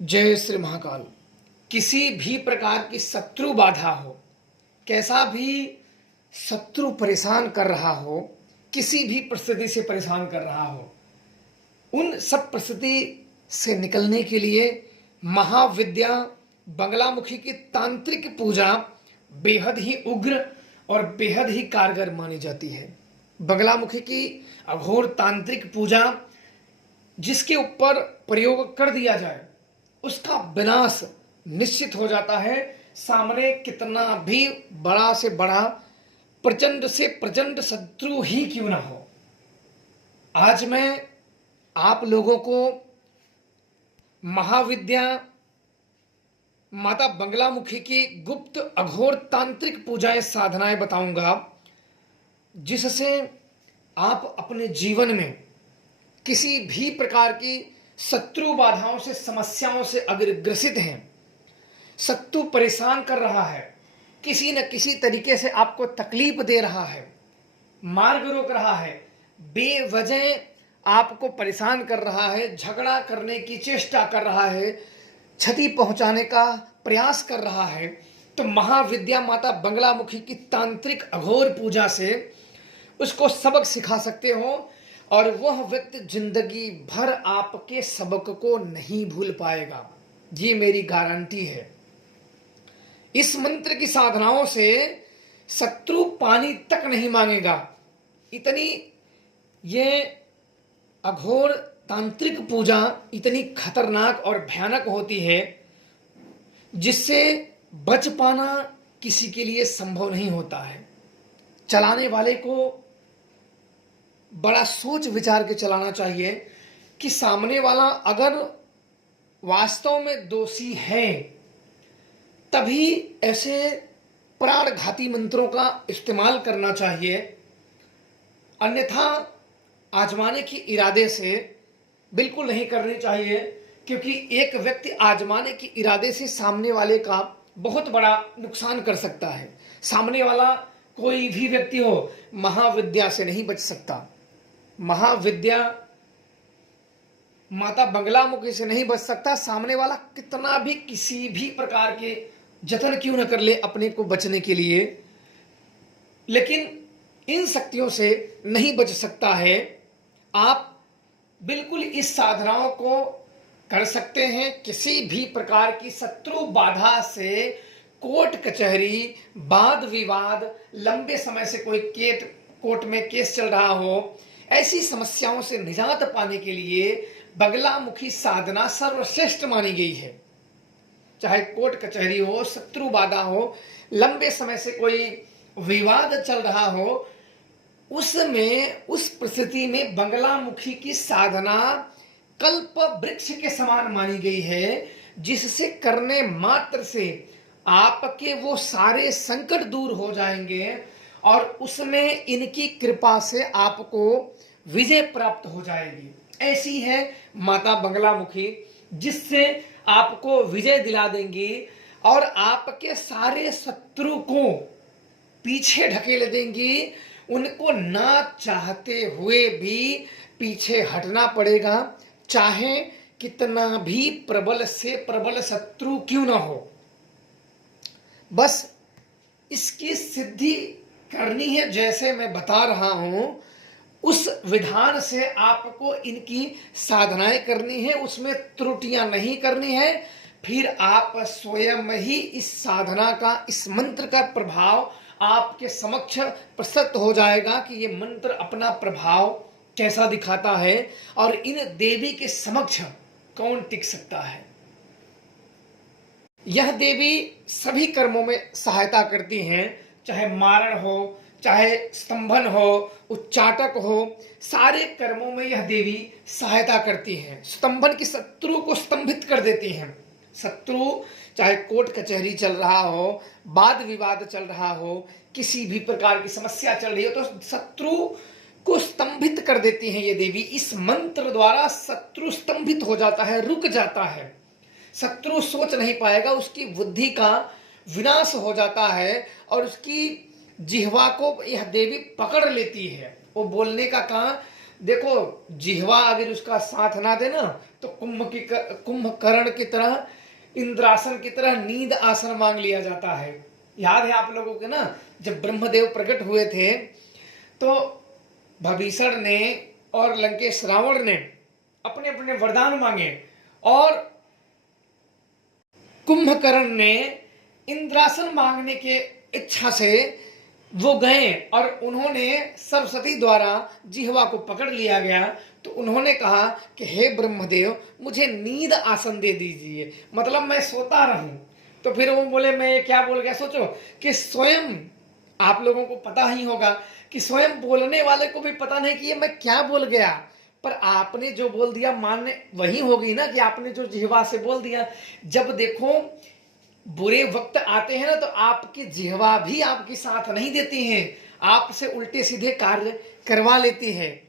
जय श्री महाकाल। किसी भी प्रकार की शत्रु बाधा हो, कैसा भी शत्रु परेशान कर रहा हो, किसी भी परिस्थिति से परेशान कर रहा हो, उन सब परिस्थिति से निकलने के लिए महाविद्या बंगलामुखी की तांत्रिक पूजा बेहद ही उग्र और बेहद ही कारगर मानी जाती है। बंगलामुखी की अघोर तांत्रिक पूजा जिसके ऊपर प्रयोग कर दिया जाए उसका विनाश निश्चित हो जाता है। सामने कितना भी बड़ा से बड़ा प्रचंड से प्रचंड शत्रु ही क्यों ना हो। आज मैं आप लोगों को महाविद्या माता बंगलामुखी की गुप्त अघोर तांत्रिक पूजाएं साधनाएं बताऊंगा, जिससे आप अपने जीवन में किसी भी प्रकार की शत्रु बाधाओं से समस्याओं से अगर ग्रसित हैं, शत्रु परेशान कर रहा है, किसी न किसी तरीके से आपको तकलीफ दे रहा है, मार्ग रोक रहा है, बेवजह आपको परेशान कर रहा है, झगड़ा करने की चेष्टा कर रहा है, क्षति पहुंचाने का प्रयास कर रहा है, तो महाविद्या माता बंगलामुखी की तांत्रिक अघोर पूजा से उसको सबक सिखा सकते हो और वह व्यक्ति जिंदगी भर आपके सबक को नहीं भूल पाएगा। ये मेरी गारंटी है। इस मंत्र की साधनाओं से शत्रु पानी तक नहीं मांगेगा। इतनी ये अघोर तांत्रिक पूजा इतनी खतरनाक और भयानक होती है, जिससे बच पाना किसी के लिए संभव नहीं होता है। चलाने वाले को बड़ा सोच विचार के चलाना चाहिए कि सामने वाला अगर वास्तव में दोषी है तभी ऐसे प्राणघाती मंत्रों का इस्तेमाल करना चाहिए, अन्यथा आजमाने के इरादे से बिल्कुल नहीं करनी चाहिए। क्योंकि एक व्यक्ति आजमाने के इरादे से सामने वाले का बहुत बड़ा नुकसान कर सकता है। सामने वाला कोई भी व्यक्ति हो, महाविद्या से नहीं बच सकता। महाविद्या माता बंगलामुखी से नहीं बच सकता। सामने वाला कितना भी किसी भी प्रकार के जतन क्यों न कर ले अपने को बचने के लिए, लेकिन इन शक्तियों से नहीं बच सकता है। आप बिल्कुल इस साधनाओं को कर सकते हैं। किसी भी प्रकार की शत्रु बाधा से, कोर्ट कचहरी, वाद विवाद, लंबे समय से कोई कोर्ट में केस चल रहा हो, ऐसी समस्याओं से निजात पाने के लिए बंगलामुखी साधना सर्वश्रेष्ठ मानी गई है। चाहे कोर्ट कचहरी हो, शत्रु बाधा हो, लंबे समय से कोई विवाद चल रहा हो, उसमें उस परिस्थिति में बंगलामुखी की साधना कल्प वृक्ष के समान मानी गई है, जिससे करने मात्र से आपके वो सारे संकट दूर हो जाएंगे और उसमें इनकी कृपा से आपको विजय प्राप्त हो जाएगी। ऐसी है माता बंगलामुखी, जिससे आपको विजय दिला देंगी और आपके सारे शत्रु को पीछे ढकेल देंगी। उनको ना चाहते हुए भी पीछे हटना पड़ेगा, चाहे कितना भी प्रबल से प्रबल शत्रु क्यों ना हो। बस इसकी सिद्धि करनी है। जैसे मैं बता रहा हूं उस विधान से आपको इनकी साधनाएं करनी है, उसमें त्रुटियां नहीं करनी है। फिर आप स्वयं ही इस साधना का, इस मंत्र का प्रभाव आपके समक्ष प्रस्तुत हो जाएगा कि ये मंत्र अपना प्रभाव कैसा दिखाता है और इन देवी के समक्ष कौन टिक सकता है। यह देवी सभी कर्मों में सहायता करती हैं, चाहे मारण हो, चाहे स्तंभन हो, उच्चाटक हो, सारे कर्मों में यह देवी सहायता करती हैं। स्तंभन की शत्रु को स्तंभित कर देती हैं। शत्रु चाहे कोर्ट कचहरी चल रहा हो, वाद विवाद चल रहा हो, किसी भी प्रकार की समस्या चल रही हो, तो शत्रु को स्तंभित कर देती हैं ये देवी। इस मंत्र द्वारा शत्रु स्तंभित हो जाता है, रुक जाता है, शत्रु सोच नहीं पाएगा, उसकी बुद्धि का विनाश हो जाता है और उसकी जिह्वा को यह देवी पकड़ लेती है। वो बोलने का कहाँ देखो जिह्वा अगर उसका साथ ना दे ना तो कुंभकर्ण की तरह, इंद्रासन की तरह नींद आसन मांग लिया जाता है। याद है आप लोगों के ना, जब ब्रह्मदेव प्रकट हुए थे तो भविष्ण ने और लंकेश रावण ने अपने अपने वरदान मांगे, और कुंभकर्ण ने इंद्रासन मांगने के इच्छा से वो गए और उन्होंने सरस्वती द्वारा जिह्वा को पकड़ लिया गया। तो उन्होंने कहा कि हे ब्रह्मदेव मुझे नींद आसन दे दीजिए, मतलब मैं सोता रहूं। तो फिर वो बोले मैं ये क्या बोल गया। सोचो कि स्वयं आप लोगों को पता ही होगा कि स्वयं बोलने वाले को भी पता नहीं कि ये मैं क्या बोल गया, पर आपने जो बोल दिया मान्य वही होगी ना, कि आपने जो जिह्वा से बोल दिया। जब देखो बुरे वक्त आते हैं ना तो आपकी जिह्वा भी आपकी साथ नहीं देती हैं, आपसे उल्टे सीधे कार्य करवा लेती है,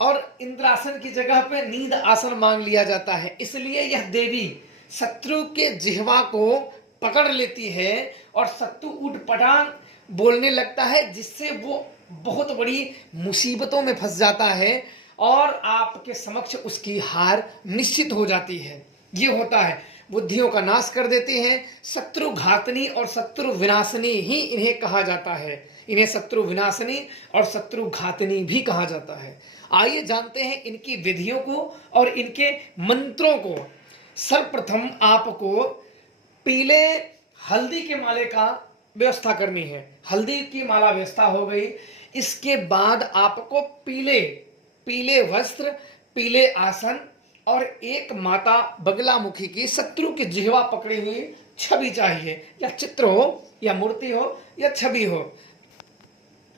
और इंद्रासन की जगह पे नींद आसन मांग लिया जाता है। इसलिए यह देवी शत्रु के जिह्वा को पकड़ लेती है और शत्रु उठपटांग बोलने लगता है, जिससे वो बहुत बड़ी मुसीबतों में फंस जाता है और आपके समक्ष उसकी हार निश्चित हो जाती है। ये होता है, बुद्धियों का नाश कर देते हैं। शत्रु घातनी और शत्रु विनाशनी ही इन्हें कहा जाता है। इन्हें शत्रु विनाशनी और शत्रु घातनी भी कहा जाता है। आइए जानते हैं इनकी विधियों को और इनके मंत्रों को। सर्वप्रथम आपको पीले हल्दी के माले का व्यवस्था करनी है। हल्दी की माला व्यवस्था हो गई। इसके बाद आपको पीले पीले वस्त्र, पीले आसन और एक माता बगलामुखी की शत्रु की जिह्वा पकड़ी हुई छवि चाहिए, या चित्र हो या मूर्ति हो या छवि हो,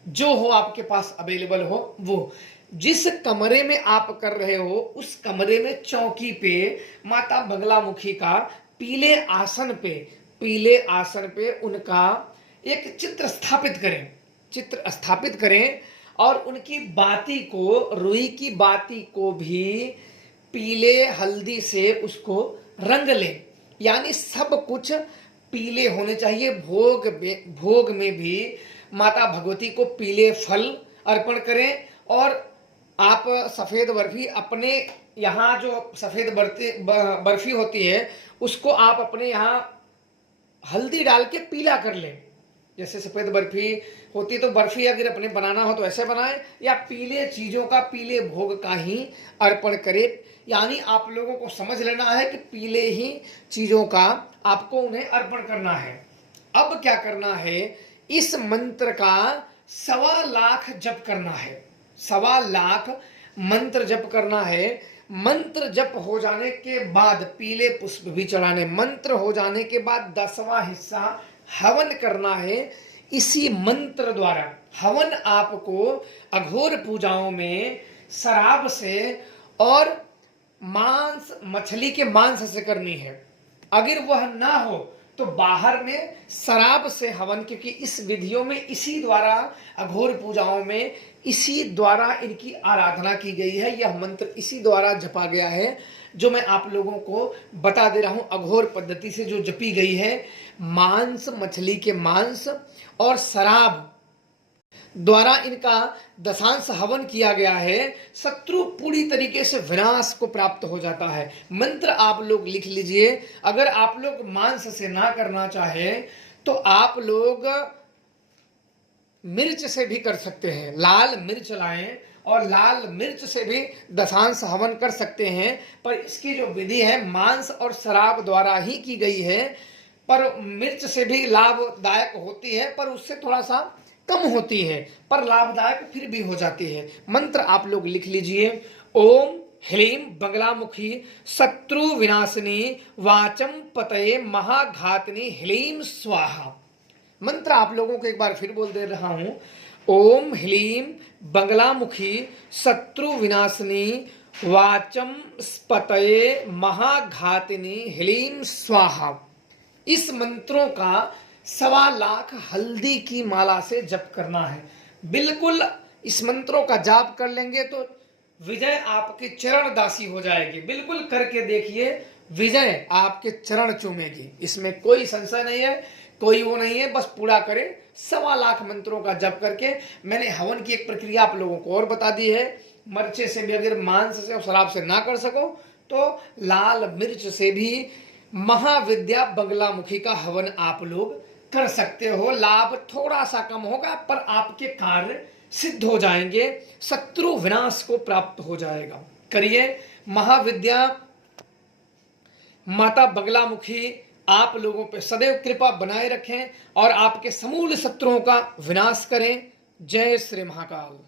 जो हो आपके पास अवेलेबल हो वो। जिस कमरे में आप कर रहे हो उस कमरे में चौकी पे माता बगलामुखी का पीले आसन पे उनका एक चित्र स्थापित करें और उनकी बाती को, रुई की बाती को भी पीले हल्दी से उसको रंग ले। यानी सब कुछ पीले होने चाहिए। भोग में भी माता भगवती को पीले फल अर्पण करें, और आप सफेद बर्फी अपने यहाँ, जो सफेद बर्फी होती है उसको आप अपने यहाँ हल्दी डाल के पीला कर लें। जैसे सफेद बर्फी होती तो बर्फी अगर अपने बनाना हो तो ऐसे बनाएं, या पीले चीजों का, पीले भोग का ही अर्पण करें। यानी आप लोगों को समझ लेना है कि पीले ही चीजों का आपको उन्हें अर्पण करना है। अब क्या करना है, इस मंत्र का 1.25 लाख जप करना है। 1.25 लाख मंत्र जप करना है। मंत्र जप हो जाने के बाद पीले पुष्प भी चढ़ाने। मंत्र हो जाने के बाद 10वां हिस्सा हवन करना है। इसी मंत्र द्वारा हवन आपको अघोर पूजाओं में शराब से और मांस, मछली के मांस से करनी है। अगर वह ना हो तो बाहर में शराब से हवन, क्योंकि इस विधियों में इसी द्वारा, अघोर पूजाओं में इसी द्वारा इनकी आराधना की गई है। यह मंत्र इसी द्वारा जपा गया है, जो मैं आप लोगों को बता दे रहा हूं। अघोर पद्धति से जो जपी गई है, मांस, मछली के मांस और शराब द्वारा इनका दशांश हवन किया गया है। शत्रु पूरी तरीके से विनाश को प्राप्त हो जाता है। मंत्र आप लोग लिख लीजिए। अगर आप लोग मांस से ना करना चाहे तो आप लोग मिर्च से भी कर सकते हैं। लाल मिर्च लाएं और लाल मिर्च से भी दशांश हवन कर सकते हैं। पर इसकी जो विधि है मांस और शराब द्वारा ही की गई है। पर मिर्च से भी लाभदायक होती है, पर उससे थोड़ा सा कम होती है, पर लाभदायक फिर भी हो जाती है। मंत्र आप लोग लिख लीजिए। ओम ह्लीं बगलामुखी शत्रु विनाशिनी वाचम पतये महाघातिनी ह्लीं स्वाहा। मंत्र आप लोगों को एक बार फिर बोल दे रहा हूं। ओम ह्लीं बगलामुखी शत्रु विनाशिनी वाचम स्पतये महाघातिनी ह्लीं स्वाहा। इस मंत्रों का 1.25 लाख हल्दी की माला से जप करना है। बिल्कुल इस मंत्रों का जाप कर लेंगे तो विजय आपके चरण दासी हो जाएगी। बिल्कुल करके देखिए, विजय आपके चरण चूमेगी, इसमें कोई संशय नहीं है, कोई वो नहीं है। बस पूरा करें 1.25 लाख मंत्रों का जप करके। मैंने हवन की एक प्रक्रिया आप लोगों को और बता दी है। मरचे से भी, अगर मांस से और शराब से ना कर सको तो लाल मिर्च से भी महाविद्या बगलामुखी का हवन आप लोग कर सकते हो। लाभ थोड़ा सा कम होगा पर आपके कार्य सिद्ध हो जाएंगे, शत्रु विनाश को प्राप्त हो जाएगा। करिए, महाविद्या माता बगलामुखी आप लोगों पे सदैव कृपा बनाए रखें और आपके समूल शत्रुओं का विनाश करें। जय श्री महाकाल।